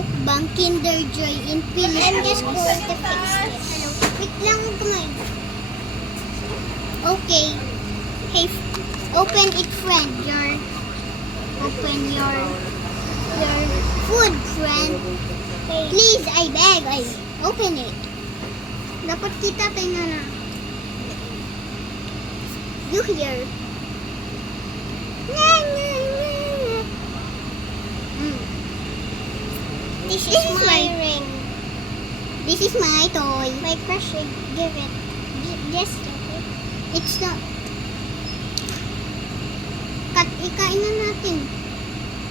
mukbang Kinder Joy in Philippines. I'm just going to fix this. Wait lang kumain. Okay. Hey, open it, friend. Open your food, friend. Please, I beg. Open it. Dapat kita tingnan na. You hear? This is my ring. This is my toy. My crush should give it. Just it's not. Ikain na natin.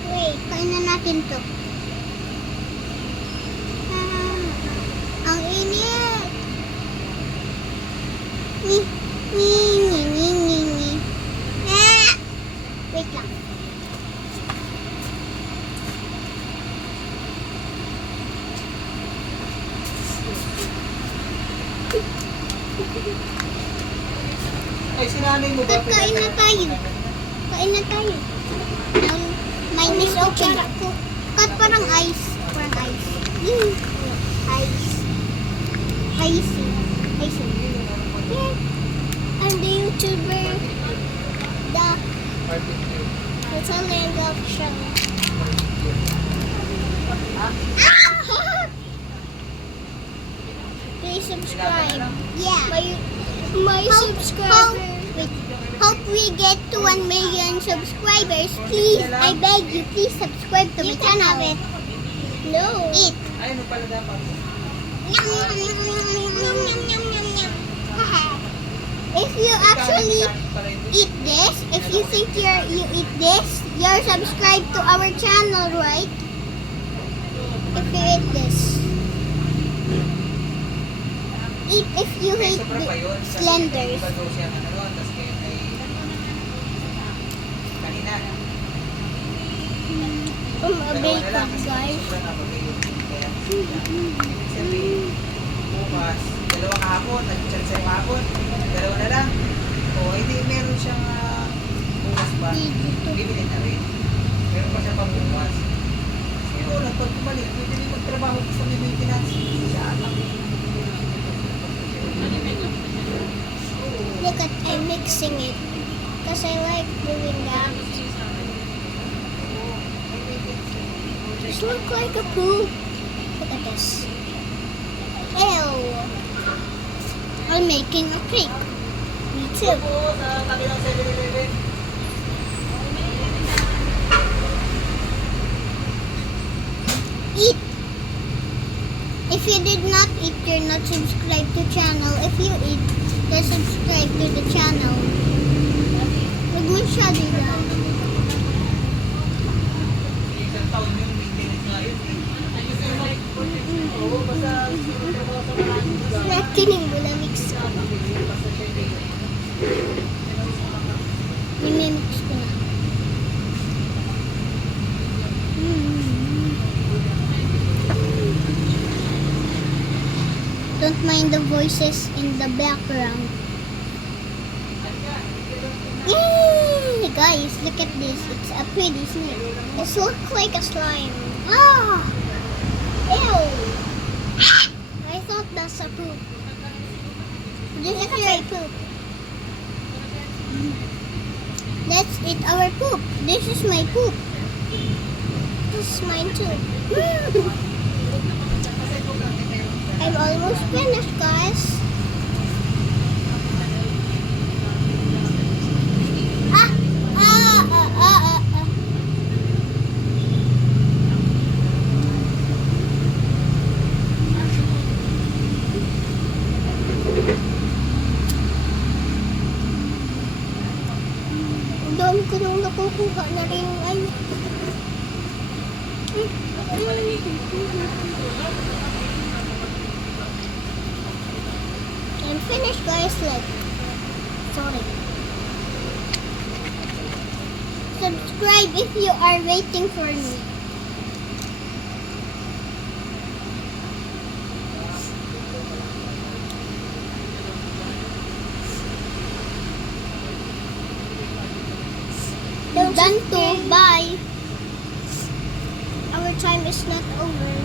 Wait, kain na natin to. Ang init. Ni. Wait lang. Ay, sinanay mo ba? Kain na tayo. Kain na tayo. Mine is okay. Kat parang ice. Parang ice. Ice. Icy. Icy. I'm the YouTuber. The talent of show. Please subscribe. Yeah. My subscriber. Hope we get to 1 million subscribers. Please, I beg you, please subscribe to my channel. No. Eat. Ay, ano pala dapat? If you actually eat this, if you think you eat this, you're subscribed to our channel, right? If you eat this. Eat if you hate Slenders. A bacon, guys. Bukas, dalawa kahapon, nag-chat sa'yo kahapon, dalawa na lang. O, hindi, meron siyang bukas ba? Bibili na rin. Meron pa siya pang bukas. Pero, pag kumalik, pwede rin magtrabaho sa may maintenance. Siya alam. Look at, I'm mixing it. Because I like doing that. Just look like a poop. Look at this. Ew. I'm making a cake. Me too. Sa kabilang 7-Eleven. Eat. If you did not eat, you're not subscribed to channel. If you eat, you're subscribed to the channel. Huwag mo siya dito. Isang taon yung maintenance nga yun. Oo, basta Nakinig mo, lamix ko. Nimimix ko na. Don't mind the voices in the background. Yay! Guys, look at this. It's a pretty snake. This looks like a slime. Ah! Ew! I thought that's a poop. This is your poop. Let's eat our poop. This is my poop. This is mine too. I'm almost finished, guys. Ang dami ko nang nakukuha na rin. Ay. I'm finished, guys. Like, sorry. Subscribe if you are waiting for me. Done to. Bye. Our time is not over.